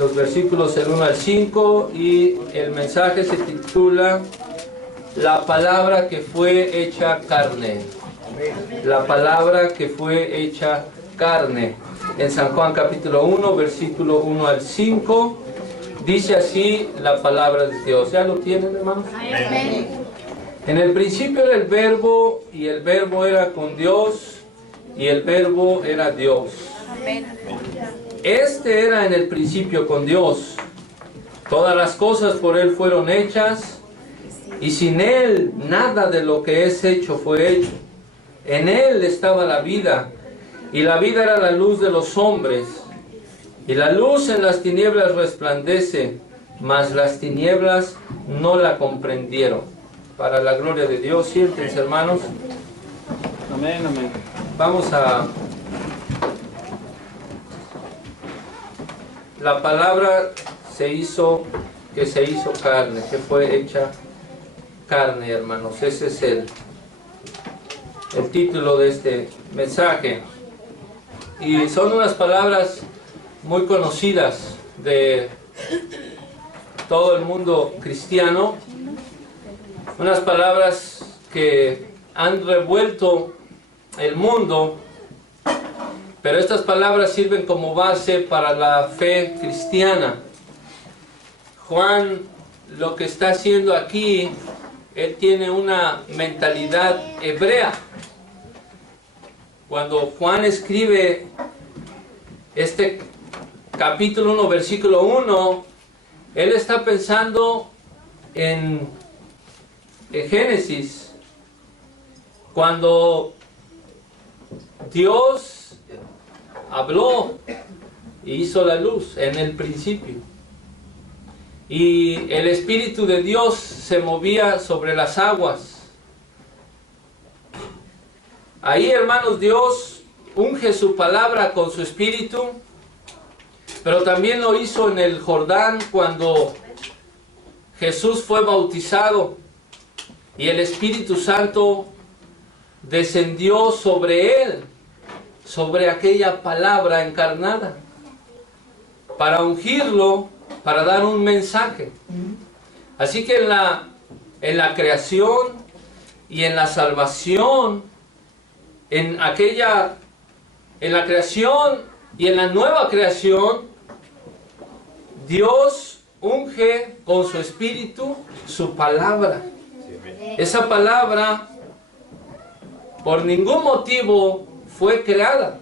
los versículos del 1 al 5, y el mensaje se titula La palabra que fue hecha carne. La palabra que fue hecha carne. En San Juan capítulo 1, versículo 1 al 5, dice así la palabra de Dios. ¿Ya lo tienen, hermanos? Amén. En el principio era el verbo, y el verbo era con Dios, y el verbo era Dios. Amén. Este era en el principio con Dios. Todas las cosas por Él fueron hechas, y sin Él nada de lo que es hecho fue hecho. En Él estaba la vida, y la vida era la luz de los hombres. Y la luz en las tinieblas resplandece, mas las tinieblas no la comprendieron. Para la gloria de Dios, siéntense, hermanos. Amén, amén. Vamos a... La palabra que se hizo carne, que fue hecha carne, hermanos. Ese es el título de este mensaje. Y son unas palabras muy conocidas de todo el mundo cristiano. Unas palabras que han revuelto el mundo, pero estas palabras sirven como base para la fe cristiana. Juan lo que está haciendo aquí, él tiene una mentalidad hebrea. Cuando Juan escribe este capítulo 1, versículo 1, él está pensando en Génesis, cuando Dios habló y hizo la luz en el principio, y el Espíritu de Dios se movía sobre las aguas. Ahí, hermanos, Dios unge su palabra con su Espíritu, pero también lo hizo en el Jordán cuando Jesús fue bautizado y el Espíritu Santo descendió sobre él, sobre aquella palabra encarnada, para ungirlo, para dar un mensaje. Así que en la creación y en la salvación, en la creación y en la nueva creación, Dios unge con su Espíritu su palabra. Esa palabra por ningún motivo fue creada.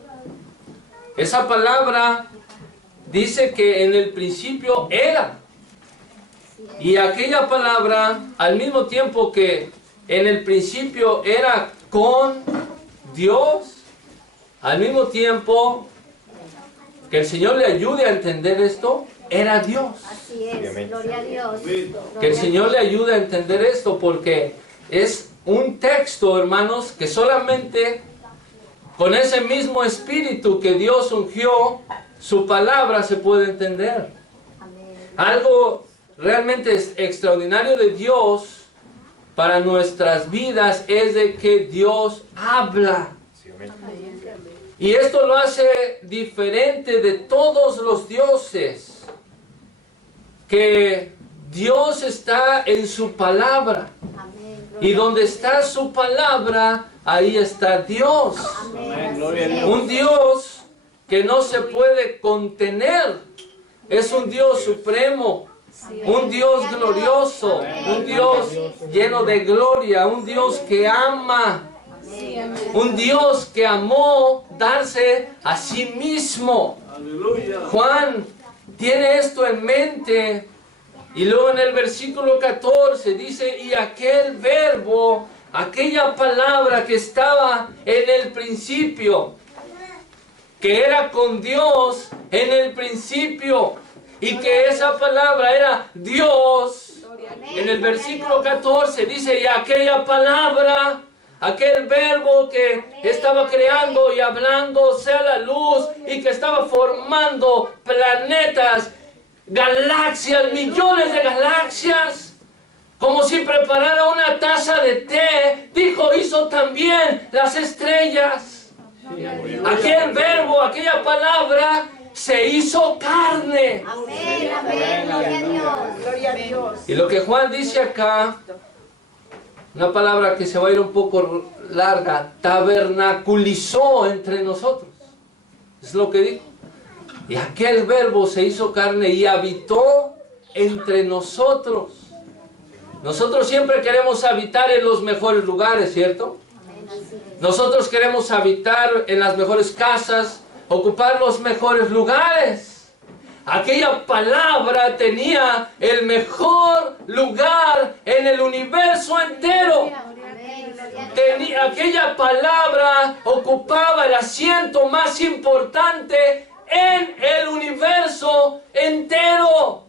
Esa palabra dice que en el principio era. Y aquella palabra, al mismo tiempo que en el principio era con Dios, al mismo tiempo que el Señor le ayude a entender esto, era Dios. Así es, gloria a Dios. Que el Señor le ayude a entender esto, porque es un texto, hermanos, que solamente con ese mismo espíritu que Dios ungió, su palabra se puede entender. Algo realmente extraordinario de Dios para nuestras vidas es de que Dios habla. Y esto lo hace diferente de todos los dioses. Que Dios está en su palabra. Y donde está su palabra, ahí está Dios. Un Dios que no se puede contener. Es un Dios supremo, un Dios glorioso, un Dios lleno de gloria, un Dios que ama, un Dios que amó darse a sí mismo. Juan tiene esto en mente, y luego en el versículo 14 dice: y aquel verbo, aquella palabra que estaba en el principio, que era con Dios en el principio, y que esa palabra era Dios. En el versículo 14 dice: y aquella palabra, aquel verbo que estaba creando y hablando sea la luz, y que estaba formando planetas, galaxias, millones de galaxias, como si preparara una taza de té, dijo, hizo también las estrellas. Aquel verbo, aquella palabra se hizo carne. Amén, amén, gloria a Dios. Gloria a Dios. Y lo que Juan dice acá, una palabra que se va a ir un poco larga, tabernaculizó entre nosotros. Es lo que dijo. Y aquel verbo se hizo carne y habitó entre nosotros. Nosotros siempre queremos habitar en los mejores lugares, ¿cierto? Nosotros queremos habitar en las mejores casas, ocupar los mejores lugares. Aquella palabra tenía el mejor lugar en el universo entero. Aquella palabra ocupaba el asiento más importante en el universo entero.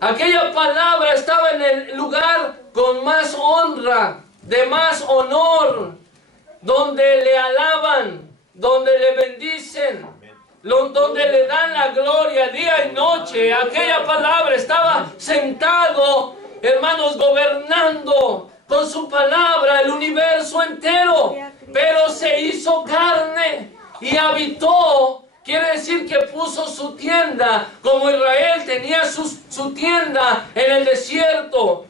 Aquella palabra estaba en el lugar con más honra, de más honor, donde le alaban, donde le bendicen, donde le dan la gloria día y noche. Aquella palabra estaba sentado, hermanos, gobernando con su palabra el universo entero, pero se hizo carne y habitó. Quiere decir que puso su tienda, como Israel tenía su tienda en el desierto.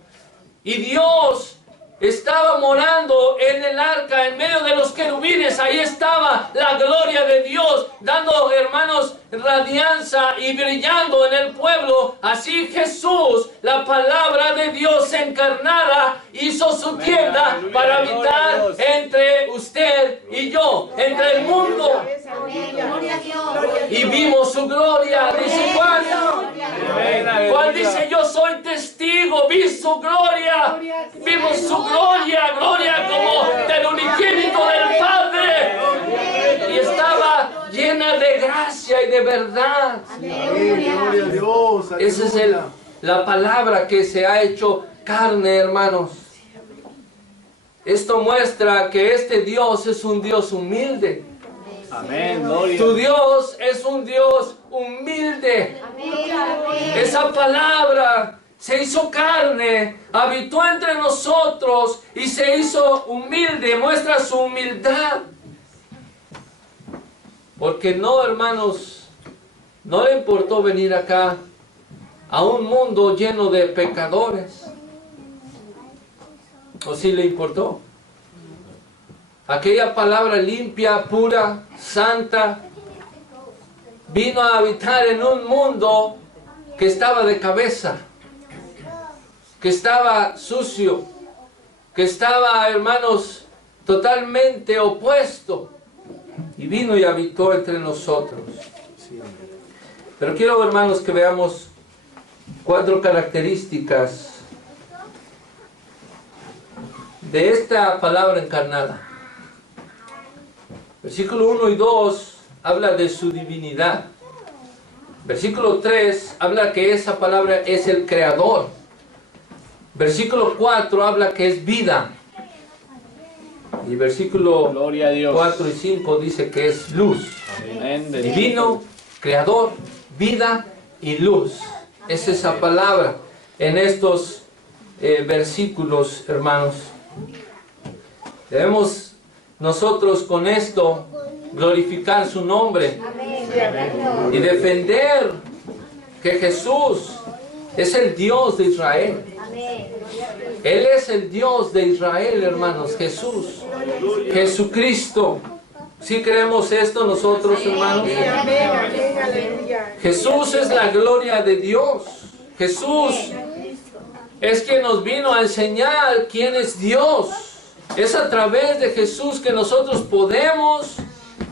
Y Dios estaba morando en el arca, en medio de los querubines. Ahí estaba la gloria de Dios, dando, hermanos, radianza y brillando en el pueblo. Así Jesús, la palabra de Dios encarnada, hizo su tienda para habitar entre usted y yo, entre el mundo. Y vimos su gloria, dice Juan. Juan dice, yo soy testigo, vi su gloria. Vimos su gloria, gloria como del unigénito del Padre. Y estaba llena de gracia y de verdad. Esa es la palabra que se ha hecho carne, hermanos. Esto muestra que este Dios es un Dios humilde. Amén, gloria. Tu Dios es un Dios humilde. Esa palabra se hizo carne, habitó entre nosotros y se hizo humilde, muestra su humildad. Porque no, hermanos, no le importó venir acá a un mundo lleno de pecadores. ¿O sí le importó? Aquella palabra limpia, pura, santa, vino a habitar en un mundo que estaba de cabeza, que estaba sucio, que estaba, hermanos, totalmente opuesto. Y vino y habitó entre nosotros. Pero quiero, hermanos, que veamos 4 características de esta palabra encarnada. Versículo 1 y 2 habla de su divinidad. Versículo 3 habla que esa palabra es el creador. Versículo 4 habla que es vida. Y versículo 4 y 5 dice que es luz. Amén. Divino, creador, vida y luz. Es esa palabra en estos versículos, hermanos. Debemos nosotros con esto glorificar su nombre y defender que Jesús es el Dios de Israel. Él es el Dios de Israel, hermanos. Jesús, Jesucristo. ¿Sí creemos esto nosotros, hermanos? Jesús es la gloria de Dios. Jesús es quien nos vino a enseñar quién es Dios. Es a través de Jesús que nosotros podemos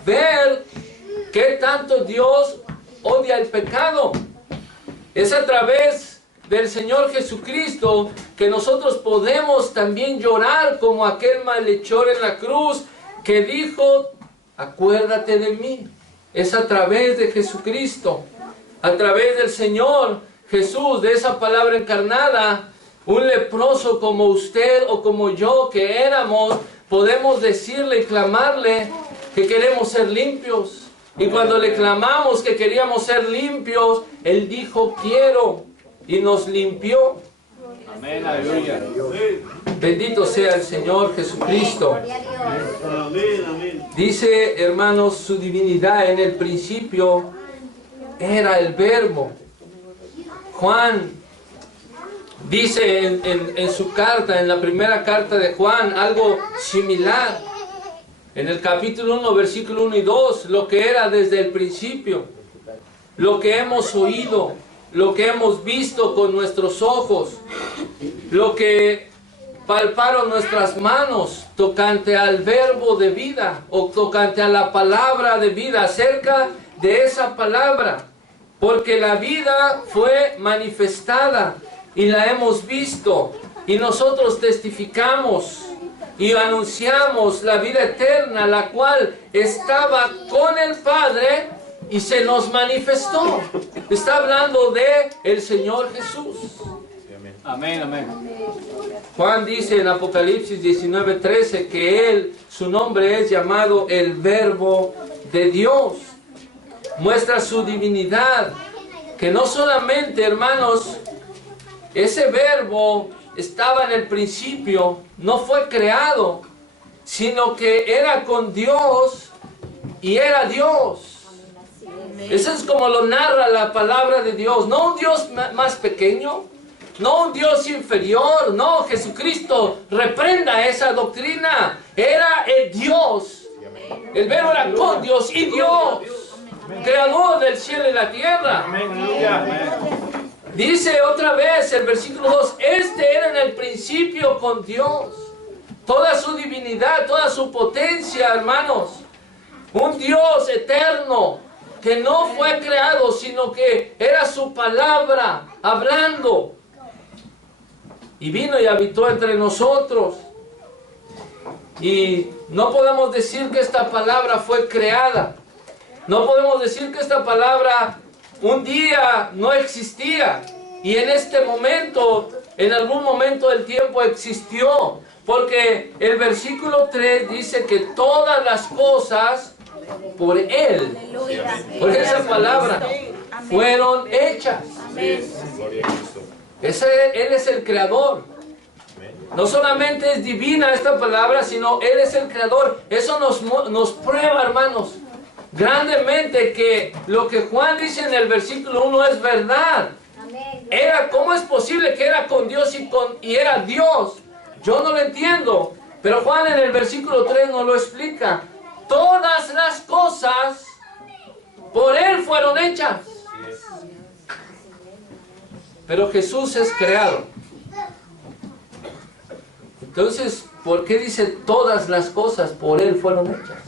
ver qué tanto Dios odia el pecado. Es a través del Señor Jesucristo que nosotros podemos también llorar como aquel malhechor en la cruz que dijo, acuérdate de mí. Es a través de Jesucristo, a través del Señor Jesús, de esa palabra encarnada. Un leproso como usted o como yo que éramos, podemos decirle y clamarle que queremos ser limpios. Y cuando le clamamos que queríamos ser limpios, Él dijo, quiero, y nos limpió. Amén, aleluya. Bendito sea el Señor Jesucristo. Amén, amén. Dice, hermanos, su divinidad en el principio era el Verbo. Juan dice en su carta, en la primera carta de Juan, algo similar. En el capítulo 1, versículo 1 y 2, lo que era desde el principio, lo que hemos oído, lo que hemos visto con nuestros ojos, lo que palparon nuestras manos tocante al verbo de vida o tocante a la palabra de vida, acerca de esa palabra, porque la vida fue manifestada y la hemos visto y nosotros testificamos y anunciamos la vida eterna, la cual estaba con el Padre y se nos manifestó. Está hablando de el Señor Jesús. Amén, amén. Juan dice en Apocalipsis 19:13 que Él, su nombre es llamado el Verbo de Dios. Muestra su divinidad, que no solamente, hermanos, ese verbo estaba en el principio, no fue creado, sino que era con Dios y era Dios. Eso es como lo narra la palabra de Dios. No un Dios más pequeño, no un Dios inferior, no, Jesucristo reprenda esa doctrina. Era el Dios. El verbo era con Dios y Dios, creador del cielo y la tierra. Dice otra vez el versículo 2, este era en el principio con Dios. Toda su divinidad, toda su potencia, hermanos. Un Dios eterno que no fue creado, sino que era su palabra hablando. Y vino y habitó entre nosotros. Y no podemos decir que esta palabra fue creada. No podemos decir que esta palabra un día no existía y en este momento, en algún momento del tiempo existió, porque el versículo 3 dice que todas las cosas por Él, por esa palabra, fueron hechas. Él es el creador. No solamente es divina esta palabra, sino Él es el creador. Eso nos prueba, hermanos, grandemente que lo que Juan dice en el versículo 1 es verdad. ¿Cómo es posible que era con Dios y era Dios? Yo no lo entiendo, pero Juan en el versículo 3 nos lo explica. Todas las cosas por Él fueron hechas. Pero Jesús es creado. Entonces, ¿por qué dice todas las cosas por Él fueron hechas?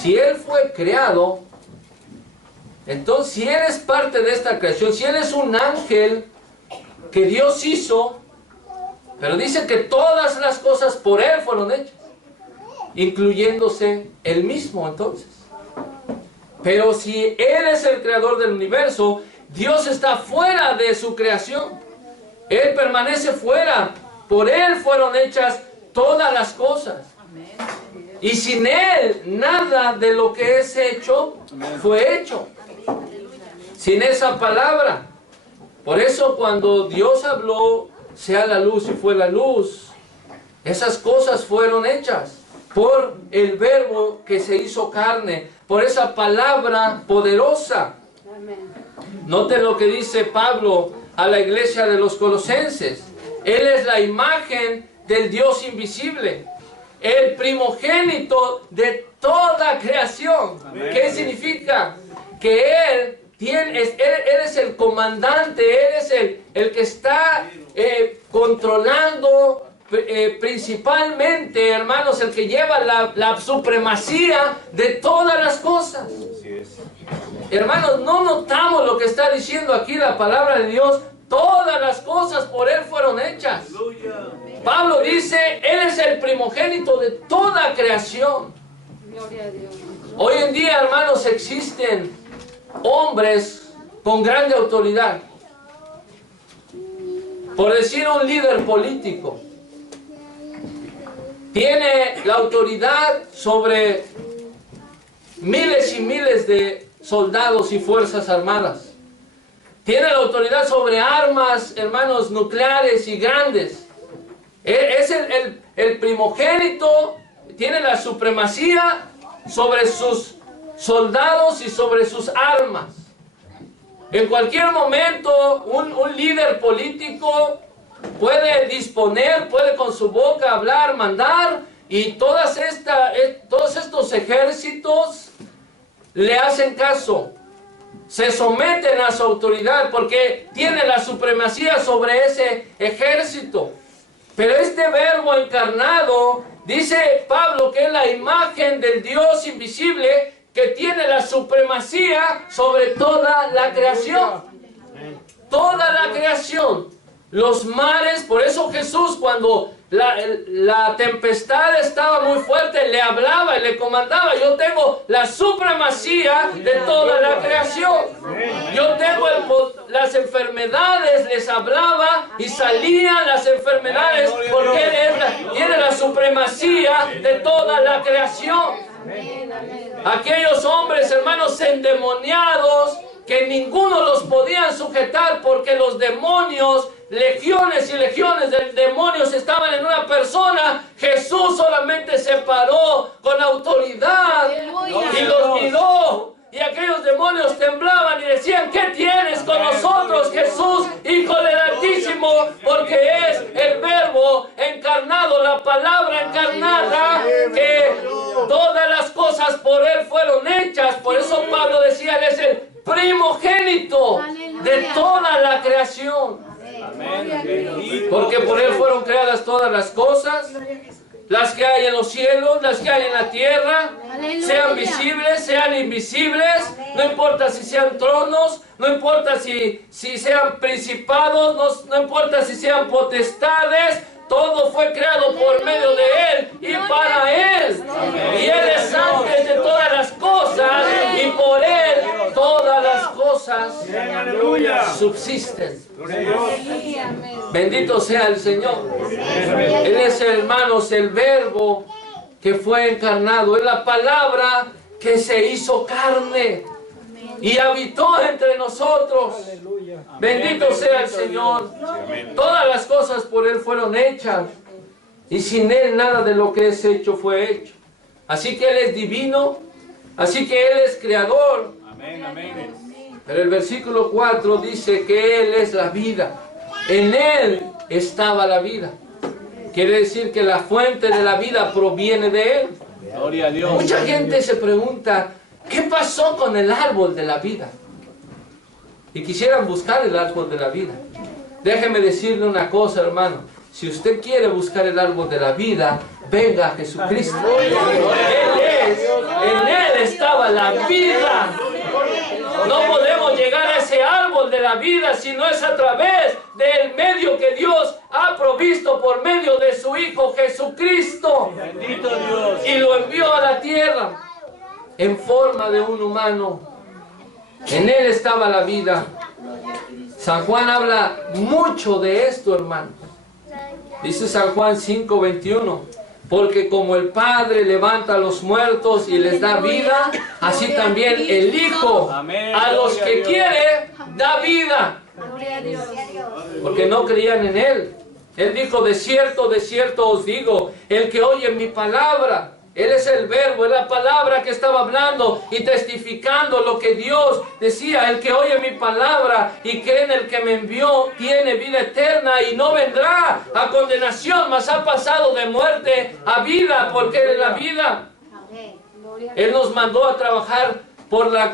Si Él fue creado, entonces si Él es parte de esta creación, si Él es un ángel que Dios hizo, pero dice que todas las cosas por Él fueron hechas, incluyéndose Él mismo entonces. Pero si Él es el creador del universo, Dios está fuera de su creación. Él permanece fuera. Por Él fueron hechas todas las cosas. Y sin Él, nada de lo que es hecho, fue hecho. Sin esa palabra. Por eso cuando Dios habló, sea la luz y fue la luz, esas cosas fueron hechas por el verbo que se hizo carne, por esa palabra poderosa. Noten lo que dice Pablo a la iglesia de los Colosenses. Él es la imagen del Dios invisible, el primogénito de toda creación. Amén. ¿Qué significa? Que Él es el comandante, Él es el que está controlando principalmente, hermanos, el que lleva la supremacía de todas las cosas. Hermanos, ¿no notamos lo que está diciendo aquí la palabra de Dios? Todas las cosas por Él fueron hechas. Pablo dice, Él es el primogénito de toda creación. Hoy en día, hermanos, existen hombres con grande autoridad. Por decir un líder político, tiene la autoridad sobre miles y miles de soldados y fuerzas armadas. Tiene la autoridad sobre armas, hermanos, nucleares y grandes. Es el primogénito, tiene la supremacía sobre sus soldados y sobre sus armas. En cualquier momento, un líder político puede disponer, puede con su boca hablar, mandar, y todos estos ejércitos le hacen caso. Se someten a su autoridad porque tiene la supremacía sobre ese ejército. Pero este verbo encarnado, dice Pablo, que es la imagen del Dios invisible que tiene la supremacía sobre toda la creación. Toda la creación. Los mares, por eso Jesús, cuando la tempestad estaba muy fuerte, le hablaba y le comandaba: yo tengo la supremacía de toda la creación. Yo tengo las enfermedades, les hablaba y salían las enfermedades, porque Él tiene la supremacía de toda la creación. Aquellos hombres, hermanos, endemoniados, que ninguno los podía sujetar porque los demonios, legiones y legiones de demonios estaban en una persona. Jesús solamente se paró con autoridad y los miró, y aquellos demonios temblaban y decían: ¿qué tienes con nosotros, Jesús, Hijo del Altísimo? Porque es el Verbo encarnado, la palabra encarnada, que todas las cosas por Él fueron hechas. Por eso Pablo decía: Él es el primogénito de toda la creación. Porque por Él fueron creadas todas las cosas, las que hay en los cielos, las que hay en la tierra, sean visibles, sean invisibles, no importa si sean tronos, no importa si sean principados, no importa si sean potestades. Todo fue creado por medio de Él y para Él. Y Él es antes de todas las cosas, y por Él todas las cosas subsisten. Bendito sea el Señor. Él es, hermanos, el Verbo que fue encarnado. Es la palabra que se hizo carne y habitó entre nosotros. Bendito sea el Señor. Todas las cosas por Él fueron hechas, y sin Él nada de lo que es hecho fue hecho. Así que Él es divino, así que Él es creador. Pero el versículo 4 dice que Él es la vida. En Él estaba la vida. Quiere decir que la fuente de la vida proviene de Él. Gloria a Dios. Mucha gente se pregunta: ¿qué pasó con el árbol de la vida? Y quisieran buscar el árbol de la vida. Déjeme decirle una cosa, hermano. Si usted quiere buscar el árbol de la vida, venga a Jesucristo. En Él estaba la vida. No podemos llegar a ese árbol de la vida si no es a través del medio que Dios ha provisto por medio de su Hijo Jesucristo. Bendito Dios. Y lo envió a la tierra en forma de un humano. En Él estaba la vida. San Juan habla mucho de esto, hermano. Dice San Juan 5:21: porque como el Padre levanta a los muertos y les da vida, así también el Hijo a los que quiere da vida. Porque no creían en Él. Él dijo: de cierto os digo, el que oye mi palabra. Él es el Verbo, es la palabra que estaba hablando y testificando lo que Dios decía: el que oye mi palabra y cree en el que me envió tiene vida eterna y no vendrá a condenación, mas ha pasado de muerte a vida, porque Él es la vida. Él nos mandó a trabajar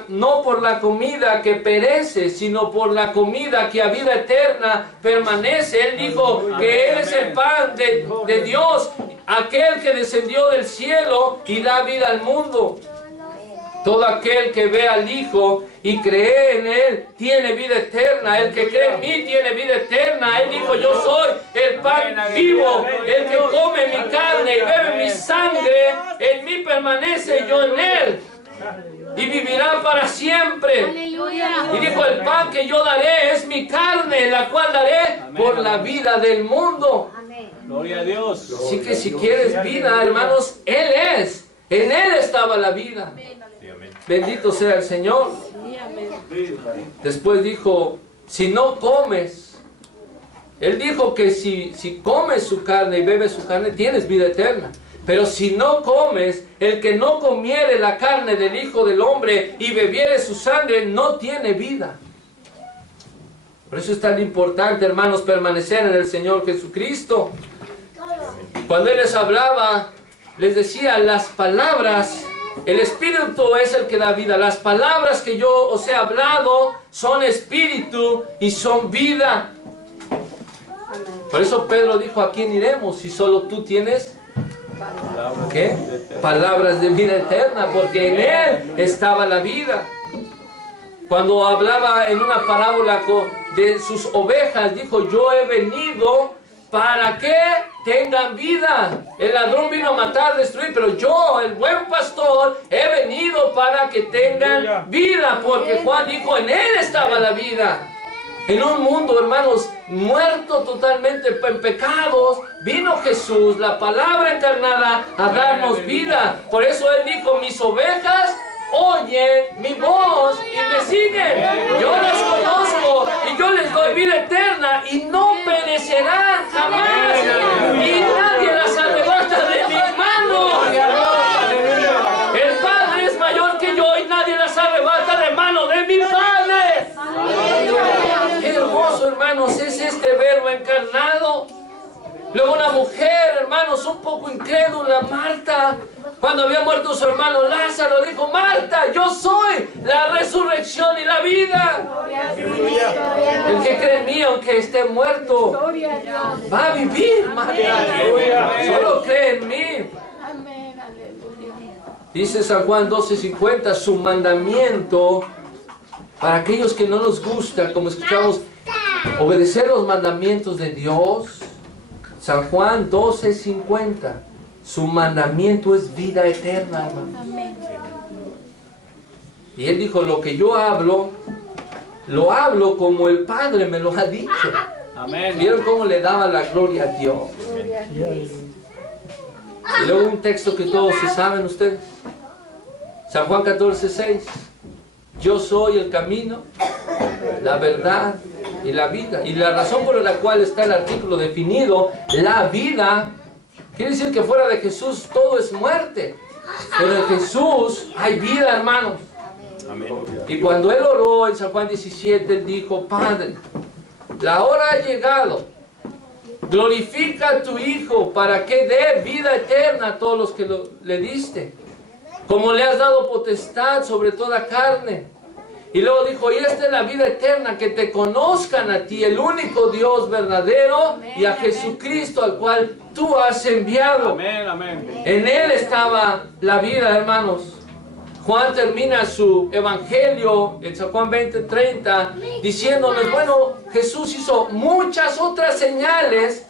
no por la comida que perece, sino por la comida que a vida eterna permanece. Él dijo que Él es el pan de Dios, aquel que descendió del cielo y da vida al mundo. Todo aquel que ve al Hijo y cree en Él tiene vida eterna. El que cree en mí tiene vida eterna. Él dijo: yo soy el pan vivo. El que come mi carne y bebe mi sangre, en mí permanece y yo en Él, y vivirá para siempre. Y dijo: el pan que yo daré es mi carne, la cual daré por la vida del mundo. Gloria a Dios. Así que si quieres vida, hermanos, Él es. En Él estaba la vida. Bendito sea el Señor. Después dijo si no comes, Él dijo que si comes su carne y bebes su carne, tienes vida eterna. Pero si no comes, el que no comiere la carne del Hijo del Hombre y bebiere su sangre, no tiene vida. Por eso es tan importante, hermanos, permanecer en el Señor Jesucristo. Cuando Él les hablaba, les decía, las palabras, el Espíritu es el que da vida. Las palabras que yo os he hablado son espíritu y son vida. Por eso Pedro dijo, ¿a quién iremos si solo tú tienes ¿qué? Palabras de vida eterna? Porque en Él estaba la vida. Cuando hablaba en una parábola de sus ovejas, dijo, yo he venido para que tengan vida. El ladrón vino a matar, destruir, pero yo, el buen pastor, he venido para que tengan vida. Porque Juan dijo, en Él estaba la vida. En un mundo, hermanos, muerto totalmente en pecados, vino Jesús, la palabra encarnada, a darnos vida. Por eso Él dijo, mis ovejas oyen mi voz y me siguen. Yo las conozco y yo les doy vida eterna y no perecerán jamás. Y nadie las arrebata de mis manos. El Padre es mayor que yo y nadie las arrebata de mano de mi Padre. Qué hermoso, hermanos, es este verbo encarnado. Luego una mujer, hermanos, un poco incrédula, Marta, cuando había muerto su hermano Lázaro, dijo, Marta, yo soy la resurrección y la vida. El que cree en mí, aunque esté muerto, va a vivir, Marta. Solo cree en mí. Dice San Juan 12:50, su mandamiento, para aquellos que no nos gusta, como escuchamos, obedecer los mandamientos de Dios. San Juan 12:50, su mandamiento es vida eterna, hermano. Y Él dijo, lo que yo hablo, lo hablo como el Padre me lo ha dicho. Amén. ¿Vieron cómo le daba la gloria a Dios? Y luego un texto que todos se saben ustedes. San Juan 14:6. Yo soy el camino, la verdad y la vida. Y la razón por la cual está el artículo definido, la vida, quiere decir que fuera de Jesús todo es muerte. Pero en Jesús hay vida, hermanos. Y cuando Él oró en San Juan 17, Él dijo, Padre, la hora ha llegado. Glorifica a tu Hijo para que dé vida eterna a todos los que le diste. Como le has dado potestad sobre toda carne. Y luego dijo, y esta es la vida eterna, que te conozcan a ti, el único Dios verdadero, y a Jesucristo, al cual tú has enviado. Amén, amén. En Él estaba la vida, hermanos. Juan termina su evangelio en San Juan 20:30 diciéndonos, bueno, Jesús hizo muchas otras señales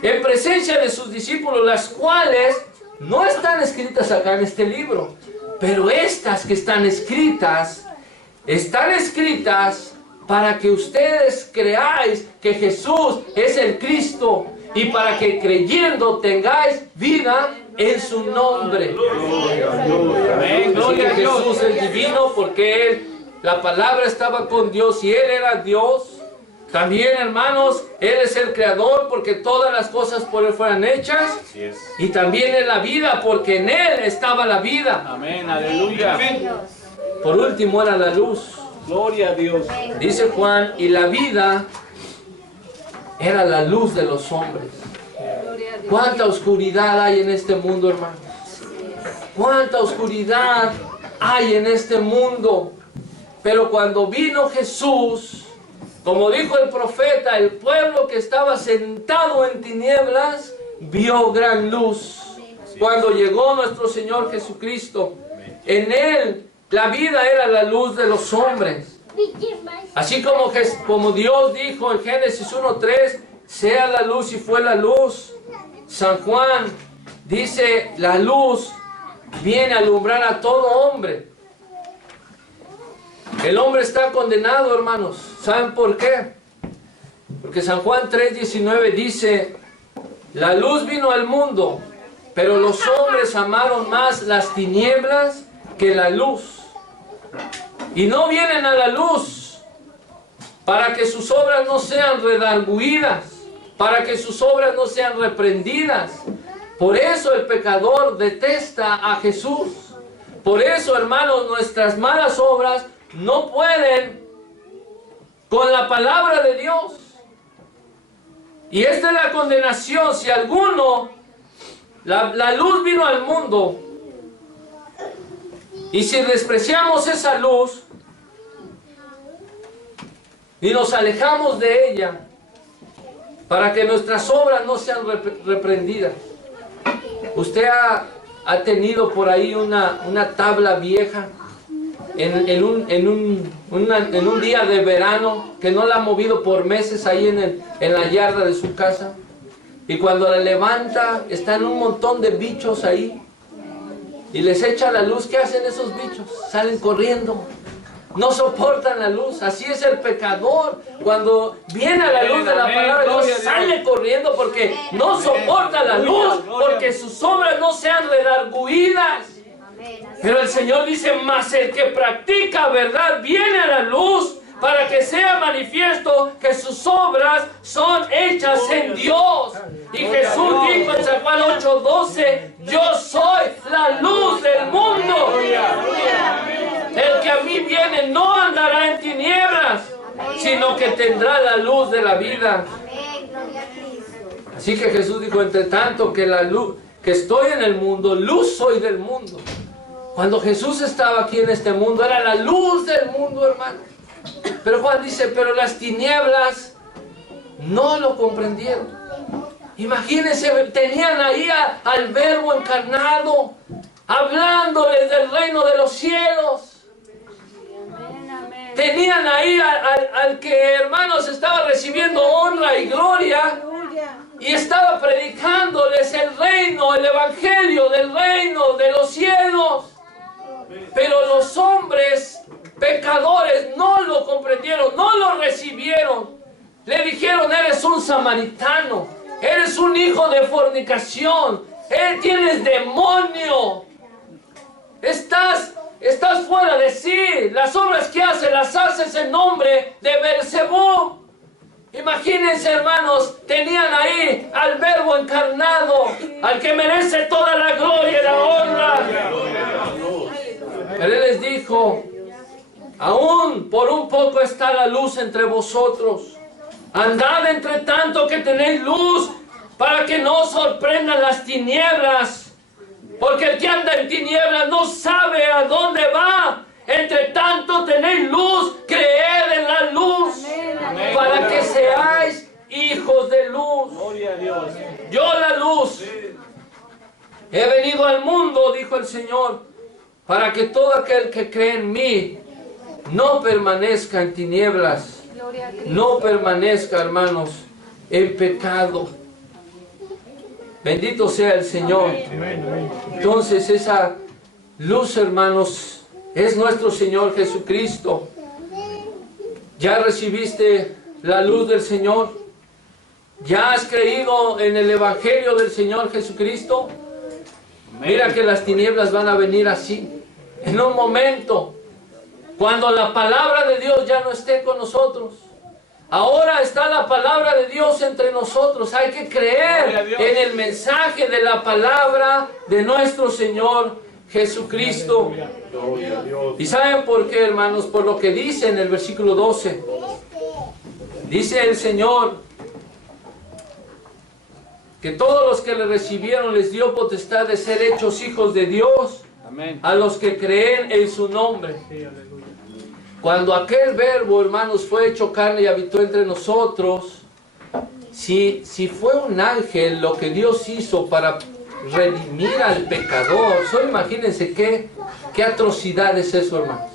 en presencia de sus discípulos, las cuales no están escritas acá en este libro, pero estas que están escritas para que ustedes creáis que Jesús es el Cristo y para que creyendo tengáis vida en su nombre. Amén. Gloria a Jesús es divino porque la palabra estaba con Dios y Él era Dios. También, hermanos, Él es el creador porque todas las cosas por Él fueron hechas. Y también es la vida porque en Él estaba la vida. Amén, aleluya. Por último era la luz. Gloria a Dios. Dice Juan, y la vida era la luz de los hombres. ¿Cuánta oscuridad hay en este mundo, hermanos? ¿Cuánta oscuridad hay en este mundo? Pero cuando vino Jesús, como dijo el profeta, el pueblo que estaba sentado en tinieblas vio gran luz. Cuando llegó nuestro Señor Jesucristo, en Él la vida era la luz de los hombres. Así como Dios dijo en Génesis 1:3, sea la luz y fue la luz. San Juan dice, la luz viene a alumbrar a todo hombre. El hombre está condenado, hermanos. ¿Saben por qué? Porque San Juan 3:19 dice, la luz vino al mundo, pero los hombres amaron más las tinieblas que la luz. Y no vienen a la luz para que sus obras no sean redarguidas, para que sus obras no sean reprendidas. Por eso el pecador detesta a Jesús. Por eso, hermanos, nuestras malas obras no pueden con la palabra de Dios. Y esta es la condenación. Si alguno, la luz vino al mundo, y si despreciamos esa luz y nos alejamos de ella, para que nuestras obras no sean reprendidas. Usted ha tenido por ahí una tabla vieja en un día de verano que no la ha movido por meses ahí en la yarda de su casa, y cuando la levanta están un montón de bichos ahí y les echa la luz. ¿Qué hacen esos bichos? Salen corriendo, no soportan la luz. Así es el pecador. Cuando viene a la luz de la palabra de Dios, sale corriendo porque no soporta la luz, porque sus obras no sean redarguidas. Pero el Señor dice: mas el que practica verdad viene a la luz, para que sea manifiesto que sus obras son hechas en Dios. Y Jesús dijo en San Juan 8:12: yo soy la luz del mundo. El que a mí viene no andará en tinieblas, sino que tendrá la luz de la vida. Así que Jesús dijo: entre tanto que la luz, que estoy en el mundo, luz soy del mundo. Cuando Jesús estaba aquí en este mundo, era la luz del mundo, hermano. Pero Juan dice: pero las tinieblas no lo comprendieron. Imagínense, tenían ahí al Verbo encarnado, hablándoles del reino de los cielos. Tenían ahí al que, hermanos, estaba recibiendo honra y gloria, y estaba predicándoles el reino, el evangelio del reino de los cielos. Pero los hombres pecadores no lo comprendieron, no lo recibieron. Le dijeron: eres un samaritano, eres un hijo de fornicación, tienes demonio, estás fuera de sí, las obras que haces las haces en nombre de Beelzebú. Imagínense, hermanos, tenían ahí al Verbo encarnado, al que merece toda la gloria y la honra. Pero Él les dijo: aún por un poco está la luz entre vosotros. Andad entre tanto que tenéis luz, para que no os sorprendan las tinieblas. Porque el que anda en tinieblas no sabe a dónde va. Entre tanto tenéis luz, creed en la luz, para que seáis hijos de luz. Yo la luz he venido al mundo, dijo el Señor, para que todo aquel que cree en mí no permanezca en tinieblas, no permanezca, hermanos, en pecado. Bendito sea el Señor. Entonces esa luz, hermanos, es nuestro Señor Jesucristo. ¿Ya recibiste la luz del Señor? ¿Ya has creído en el Evangelio del Señor Jesucristo? Mira que las tinieblas van a venir así, en un momento, cuando la palabra de Dios ya no esté con nosotros. Ahora está la palabra de Dios entre nosotros. Hay que creer en el mensaje de la palabra de nuestro Señor Jesucristo. ¿Y saben por qué, hermanos? Por lo que dice en el versículo 12. Dice el Señor que todos los que le recibieron les dio potestad de ser hechos hijos de Dios, a los que creen en su nombre. Cuando aquel Verbo, hermanos, fue hecho carne y habitó entre nosotros, si fue un ángel lo que Dios hizo para redimir al pecador, solo imagínense qué atrocidad es eso, hermanos.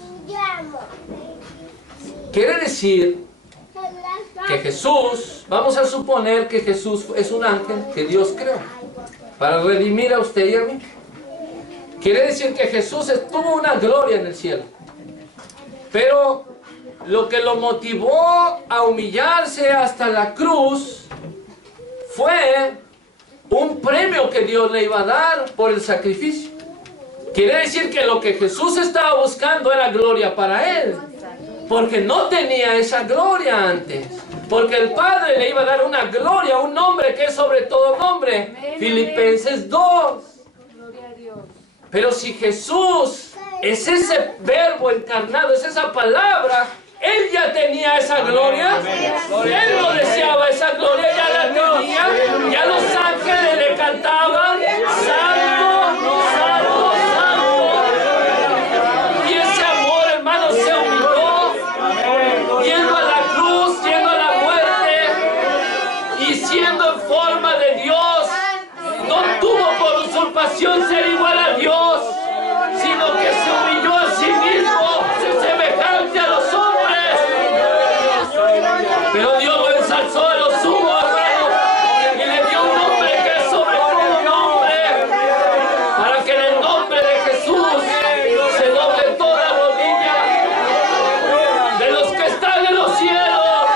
Quiere decir que Jesús, vamos a suponer que Jesús es un ángel que Dios creó para redimir a usted y a mí. Quiere decir que Jesús tuvo una gloria en el cielo. Pero lo que lo motivó a humillarse hasta la cruz fue un premio que Dios le iba a dar por el sacrificio. Quiere decir que lo que Jesús estaba buscando era gloria para Él. Porque no tenía esa gloria antes. Porque el Padre le iba a dar una gloria, un nombre que es sobre todo nombre. Filipenses 2. Pero si Jesús es ese verbo encarnado, es esa palabra, Él ya tenía esa gloria. Él no deseaba esa gloria, ya la tenía. Ya los ángeles le cantaban, Santo, Santo, Santo. Y ese amor, hermano, se humilló, yendo a la cruz, yendo a la muerte, y siendo en forma de Dios. No tuvo por usurpación ser igual a Dios, sino que se humilló a sí mismo, semejante a los hombres. Pero Dios lo ensalzó a lo sumo, hermano, y le dio un nombre que es sobre todo nombre, para que en el nombre de Jesús se doble toda rodilla, de los que están en los cielos,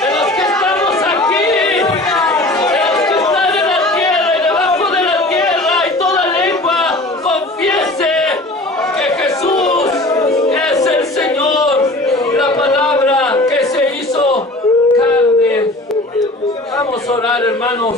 de los que estamos aquí, de los que están en la tierra y debajo de la tierra, y toda lengua confiese que Jesús es el Señor, la palabra que se hizo carne. Vamos a orar, hermanos.